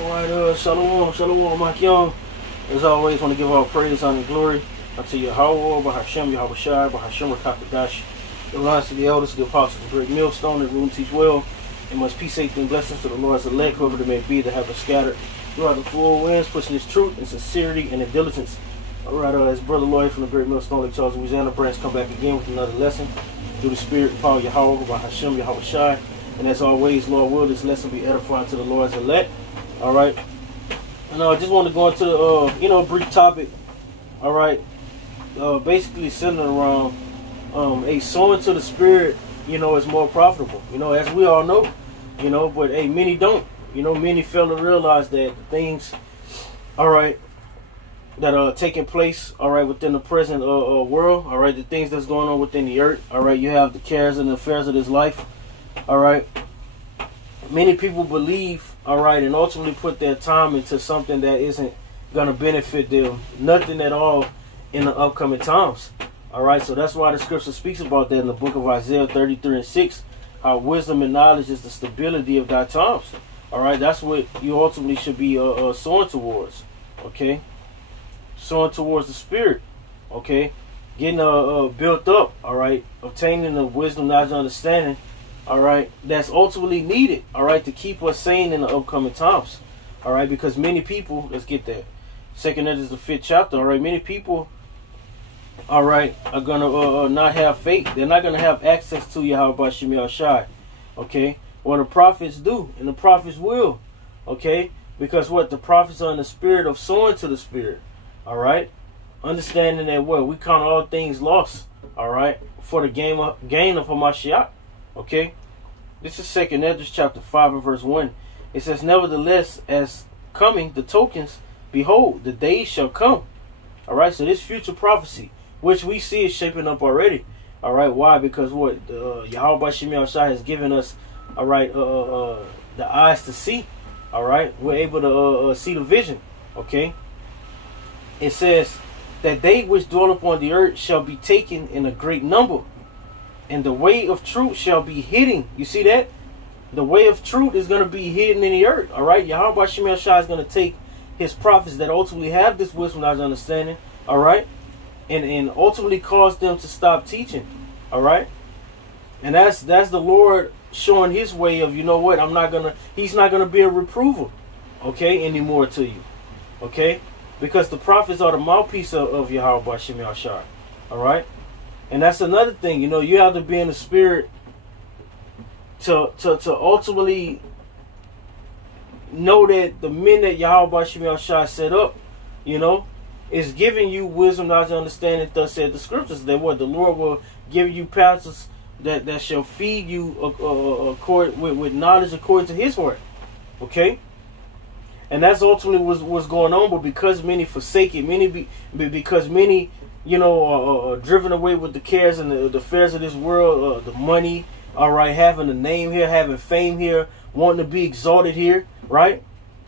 Alright, shalom, my young. As always, want to give all praise, honor, and glory unto Yahweh, by Hashem, Yahweh Shai, by Hashem, Rakakadash. The lines to the elders, the apostles, the great millstone, that rule and teach well. And much peace, safety, and blessings to the Lord's elect, whoever they may be, that have us scattered throughout the four winds, pushing His truth and sincerity and in diligence. Alright, as Brother Lloyd from the great millstone, Lake Charles, Louisiana branch, come back again with another lesson through the Spirit and power of Yahweh, by Hashem, Yahweh Shai. And as always, Lord will, this lesson be edifying to the Lord's elect. All right. And I just want to go into the, brief topic. All right. Basically centered around a sowing to the Spirit, is more profitable. As we all know, but hey, many don't. Many fail to realize that the things, all right, that are taking place, all right, within the present world, all right, the things that's going on within the earth, all right, you have the cares and the affairs of this life. All right. Many people believe, all right, and ultimately put their time into something that isn't going to benefit them, nothing at all in the upcoming times. All right. So that's why the scripture speaks about that in the book of Isaiah 33:6, how wisdom and knowledge is the stability of thy times. All right. That's what you ultimately should be sowing towards. OK, sowing towards the Spirit. OK, getting built up. All right. Obtaining the wisdom, knowledge, understanding. All right, that's ultimately needed, all right, to keep us sane in the upcoming times, all right, because many people, let's get that, 2 Ezra the 5th chapter, all right, many people, all right, are going to not have faith. They're not going to have access to Yahweh Shem Shai, okay, well, the prophets do, and the prophets will, okay, because what, the prophets are in the spirit of sowing to the Spirit, all right, understanding that, well, we count all things lost, all right, for the gain of Hamashiach. Okay, this is 2 Ezra chapter 5 and verse 1. It says, nevertheless, as coming the tokens, behold, the days shall come. All right, so this future prophecy, which we see is shaping up already. All right, why? Because what Yahweh Shem Shai has given us, all right, the eyes to see. All right, we're able to see the vision. Okay, it says that they which dwell upon the earth shall be taken in a great number. And the way of truth shall be hidden. You see that? The way of truth is going to be hidden in the earth. All right. Yahweh Shem Shai is going to take his prophets that ultimately have this wisdom, knowledge, understanding. All right. And ultimately cause them to stop teaching. All right. And that's the Lord showing his way of, he's not going to be a reprover. Okay. Anymore to you. Okay. Because the prophets are the mouthpiece of Yahweh Shem Shai. All right. And that's another thing, you have to be in the spirit to ultimately know that the men that Yahweh Shem Shai set up, is giving you wisdom, knowledge, understanding. Thus said the scriptures, that what the Lord will give you pastors that shall feed you with knowledge according to His word. Okay, and that's ultimately what's going on. But because many forsake it, because many driven away with the cares and the affairs of this world, the money, all right, having a name here, having fame here, wanting to be exalted here, right?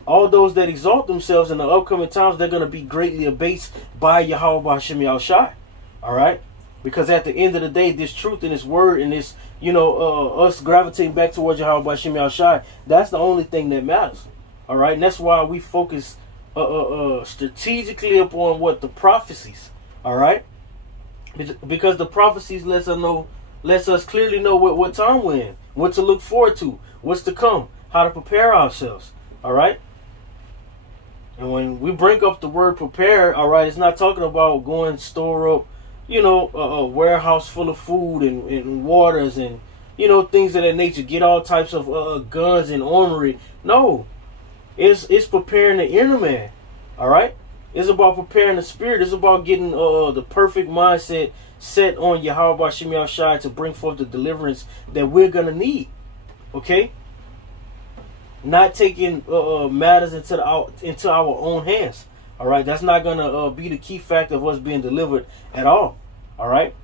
All those that exalt themselves in the upcoming times, they're going to be greatly abased by Yahweh Shem Shai, all right? Because at the end of the day, this truth and this word and this, us gravitating back towards Yahweh Shem Shai, that's the only thing that matters, all right? And that's why we focus strategically upon what the prophecies. All right, because the prophecies lets us clearly know what time we're in, what to look forward to, what's to come, how to prepare ourselves. All right, and when we bring up the word prepare, all right, it's not talking about going store up, a warehouse full of food and waters and things of that nature, get all types of guns and armory. No, it's preparing the inner man. All right. It's about preparing the spirit. It's about getting the perfect mindset set on Yahweh Shem Shai to bring forth the deliverance that we're going to need. Okay? Not taking matters into our own hands. All right? That's not going to be the key factor of us being delivered at all. All right?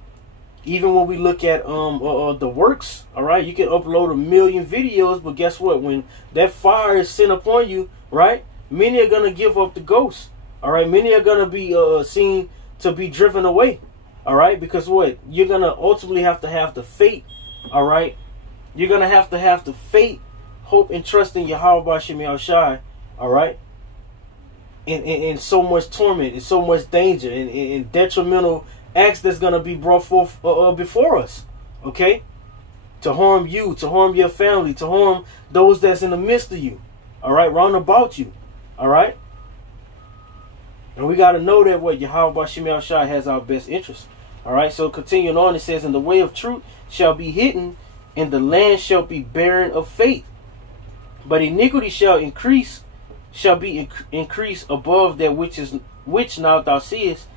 Even when we look at the works, all right, you can upload 1 million videos, but guess what? When that fire is sent upon you, right, many are going to give up the ghost. All right, many are going to be seen to be driven away. All right, because what? You're going to ultimately have the faith. All right, you're going to have the faith, hope, and trust in Yahweh Shem Shai. All right. And so much torment and so much danger and detrimental acts that's going to be brought forth before us. Okay. To harm you, to harm your family, to harm those that's in the midst of you. All right. Round about you. All right. And we got to know that what Yahweh Bashim Yahushua has our best interest. All right. So continuing on, it says, and the way of truth shall be hidden, and the land shall be barren of faith. But iniquity shall increase, shall be increased above that which now thou seest,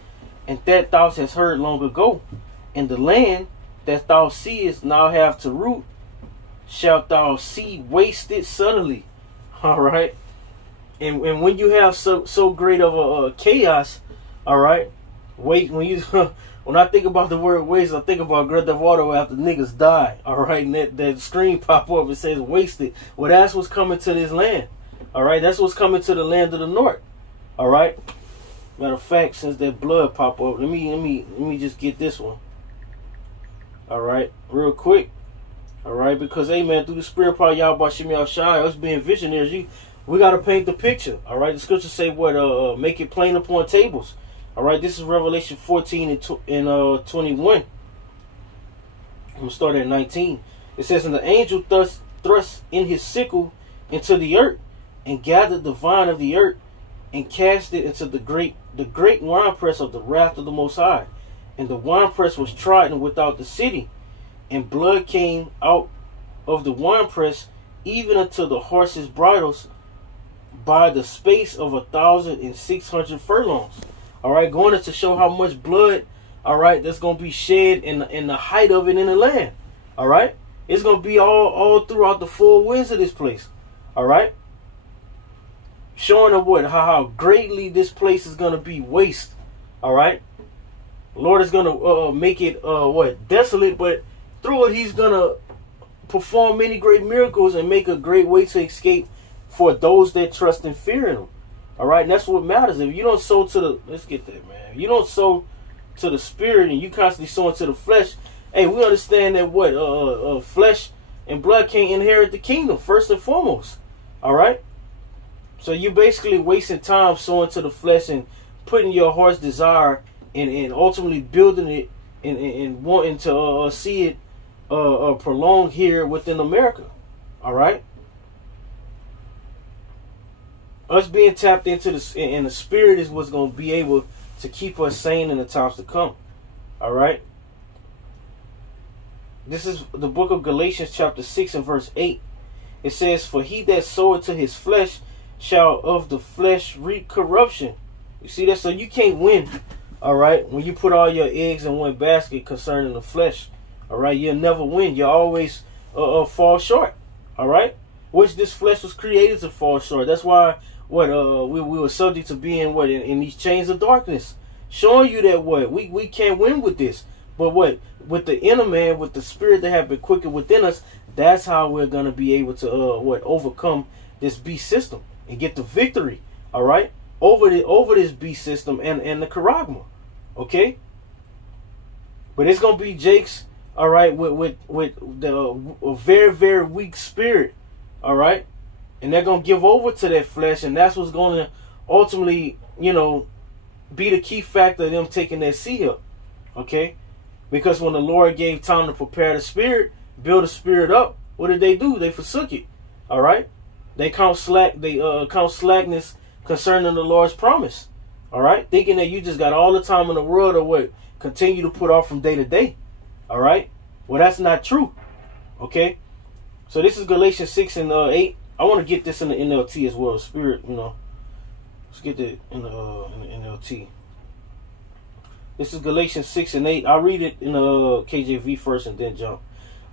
and that thou hast heard long ago. And the land that thou seest now have to root, shalt thou see wasted suddenly. All right. And when you have so great of a chaos, all right. When I think about the word waste, I think about Grand Theft Auto after niggas die. All right, and that screen pop up and says wasted. Well, that's what's coming to this land. All right, that's what's coming to the land of the north. All right. Matter of fact, since that blood pop up, let me just get this one. All right, real quick. All right, because hey man, through the spirit power Yahweh Bashim Yahushua, us being visionaries, we gotta paint the picture. All right, the scriptures say what make it plain upon tables. All right, this is Revelation 14 and 21. I'm going to start at 19. It says, and the angel thrust in his sickle into the earth, and gathered the vine of the earth, and cast it into the great winepress of the wrath of the Most High. And the winepress was trodden without the city, and blood came out of the winepress, even unto the horses' bridles, by the space of 1,600 furlongs. All right, going to show how much blood, all right, that's going to be shed in the height of it in the land. All right, it's going to be all throughout the four winds of this place. All right, showing of what how greatly this place is going to be waste. All right, the Lord is going to make it desolate, but through it He's going to perform many great miracles and make a great way to escape for those that trust and fear in Him. All right, and that's what matters. If you don't sow to the, let's get that, man. If you don't sow to the spirit and you constantly sowing to the flesh, hey, we understand that what flesh and blood can't inherit the kingdom first and foremost. All right, so you're basically wasting time sowing to the flesh and putting your heart's desire and ultimately building it and wanting to see it prolonged here within America. All right. Us being tapped into the spirit is what's going to be able to keep us sane in the times to come. All right. This is the book of Galatians chapter 6 and verse 8. It says, for he that soweth to his flesh shall of the flesh reap corruption. You see that? So you can't win. All right. When you put all your eggs in one basket concerning the flesh. All right. You'll never win. You always fall short. All right. Which this flesh was created to fall short. That's why we were subject to being in these chains of darkness, showing you that we can't win with this, but with the inner man, with the spirit that have been quickened within us, that's how we're gonna be able to overcome this beast system and get the victory. All right, over this beast system and the charagma. Okay, but it's gonna be Jake's. All right, with a very, very weak spirit. All right. And they're going to give over to that flesh. And that's what's going to ultimately, be the key factor of them taking that seal. Okay. Because when the Lord gave time to prepare the spirit, build the spirit up, what did they do? They forsook it. All right. They count slackness concerning the Lord's promise. All right. Thinking that you just got all the time in the world or continue to put off from day to day. All right. Well, that's not true. Okay. So this is Galatians 6 and 8. I want to get this in the NLT as well. Spirit, let's get it in the NLT. This is Galatians 6 and 8. I'll read it in the KJV first and then jump.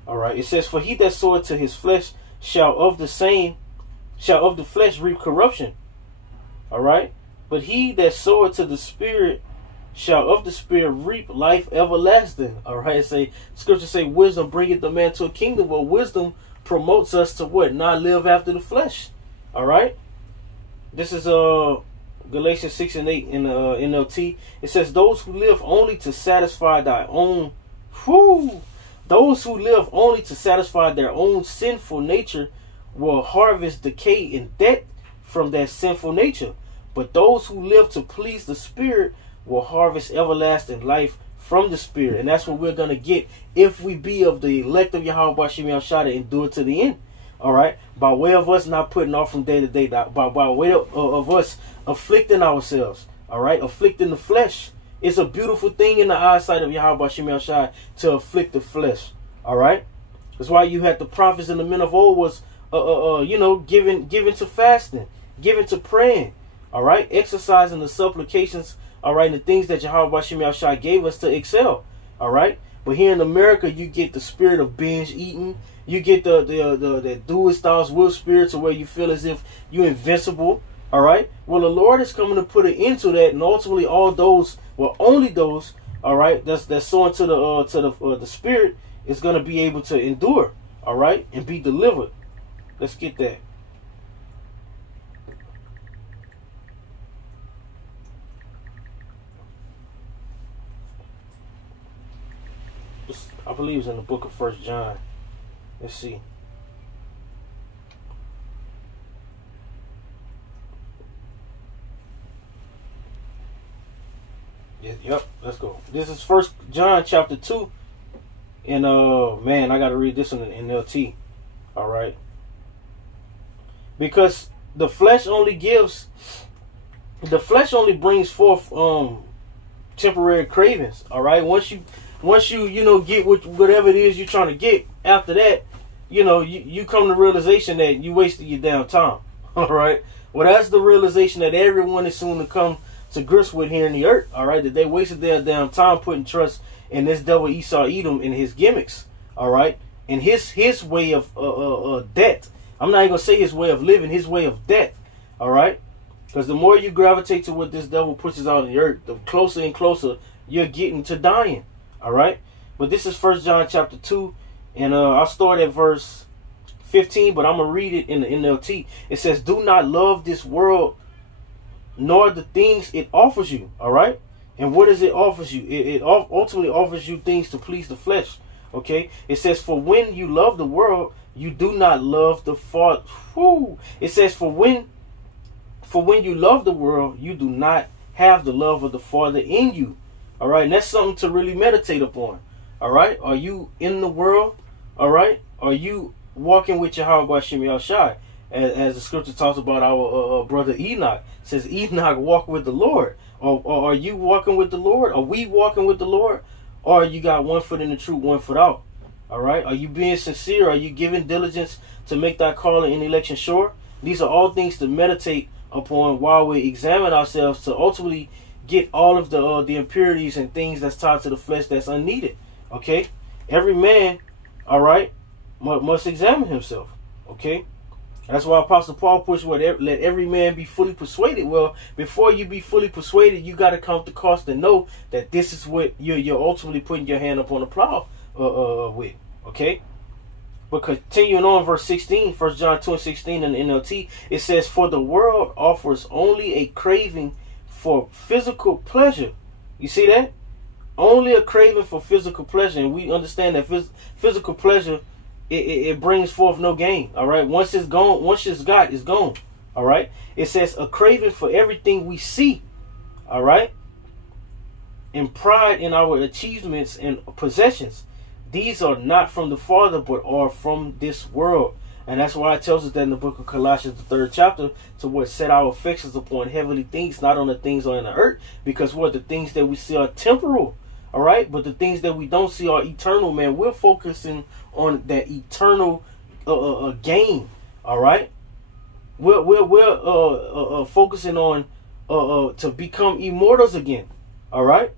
All right. It says, for he that soweth to his flesh shall of the flesh reap corruption. All right. But he that soweth to the spirit shall of the spirit reap life everlasting. All right. Scripture say wisdom bringeth the man to a kingdom. Well, wisdom promotes us to not live after the flesh. All right. This is Galatians 6 and 8 in the NLT. It says, those who live only to satisfy those who live only to satisfy their own sinful nature will harvest decay and death, from that sinful nature. But those who live to please the Spirit will harvest everlasting life from the Spirit. And that's what we're going to get if we be of the elect of Yahweh Bashim Yahshua to endure to the end. All right? By way of us not putting off from day to day. By way of us afflicting ourselves. All right? Afflicting the flesh. It's a beautiful thing in the eyesight of Yahweh Bashim Yahshua to afflict the flesh. All right? That's why you had the prophets and the men of old was, given to fasting. Given to praying. All right? Exercising the supplications. All right? And the things that Yahweh Bashim Yahshua gave us to excel. All right? But here in America, you get the spirit of binge eating. You get the do as thou will spirit, to where you feel as if you're invincible. All right. Well, the Lord is coming to put an end to that, and ultimately, all those, well, only those, all right, that's sown to the Spirit is going to be able to endure. All right, and be delivered. Let's get that. I believe it's in the book of 1 John. Let's see. Yep, let's go. This is 1 John chapter 2. And man, I gotta read this in NLT. Alright. Because the flesh only brings forth temporary cravings. Alright. Once you get whatever it is you're trying to get, after that, you come to the realization that you wasted your damn time. Alright. Well, that's the realization that everyone is soon to come to grips with here in the earth. Alright. That they wasted their damn time putting trust in this devil Esau Edom and his gimmicks. Alright. And his way of death. I'm not even gonna say his way of living, his way of death. Alright. Because the more you gravitate to what this devil pushes out in the earth, the closer and closer you're getting to dying. Alright. But this is 1 John chapter 2. And I'll start at verse 15, but I'm going to read it in the NLT. It says, do not love this world, nor the things it offers you. All right. And what does it offers you? It ultimately offers you things to please the flesh. Okay. It says, for when you love the world, you do not love the Father. It says, for when you love the world, you do not have the love of the Father in you. All right. And that's something to really meditate upon. All right. Are you in the world? All right. Are you walking with Yahweh Bashim Yahshua? As the scripture talks about our brother Enoch. It says Enoch walked with the Lord. Or are you walking with the Lord? Are we walking with the Lord? Or you got one foot in the truth, one foot out? All right. Are you being sincere? Are you giving diligence to make that calling and election sure? These are all things to meditate upon while we examine ourselves to ultimately get all of the impurities and things that's tied to the flesh that's unneeded. Okay, every man, all right, must examine himself. Okay, that's why Apostle Paul pushed let every man be fully persuaded. Well, before you be fully persuaded, you got to count the cost and know that this is what you're ultimately putting your hand up on the plow with. Okay, but continuing on, verse 16, 1 John 2 and 16 in the NLT, it says, for the world offers only a craving for physical pleasure. You see that? Only a craving for physical pleasure. And we understand that physical pleasure, it brings forth no gain. All right. Once it's gone, once it's got, it's gone. All right. It says a craving for everything we see. All right. And pride in our achievements and possessions. These are not from the Father, but are from this world. And that's why it tells us that in the book of Colossians, the 3rd chapter, to what set our affections upon heavenly things, not on the things on the earth. Because what the things that we see are temporal. All right, but the things that we don't see are eternal, man. We're focusing on that eternal gain. All right, we're focusing on to become immortals again. All right,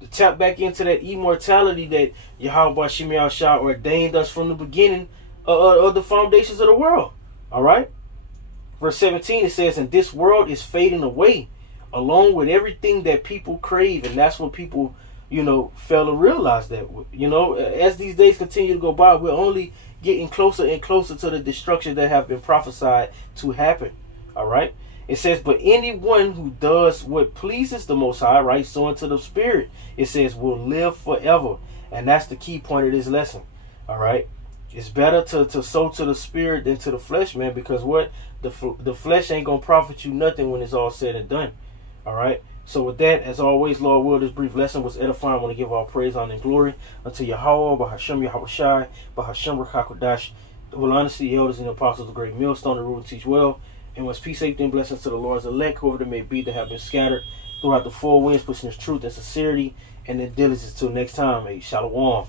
to tap back into that immortality that Yahweh Bashim Yahshua ordained us from the beginning of the foundations of the world. All right, verse 17 it says, and this world is fading away, along with everything that people crave, and that's what people, fail to realize that, as these days continue to go by, we're only getting closer and closer to the destruction that have been prophesied to happen. All right. It says, but anyone who does what pleases the Most High, right, so into the Spirit, it says, will live forever. And that's the key point of this lesson. All right. It's better to sow to the spirit than to the flesh, man, because what? The flesh ain't going to profit you nothing when it's all said and done. All right? So with that, as always, Lord will, this brief lesson was edifying. I want to give all praise, honor, and glory unto Yahweh, Bahashem Yahushai, Bahashem Rakakodash. Well, honestly, the elders and the apostles of the great millstone, the rule and teach well. And was peace, safety, and blessings to the Lord's elect, whoever they may be, that have been scattered throughout the four winds, pushing His truth and sincerity and in diligence. Till next time, Shalom.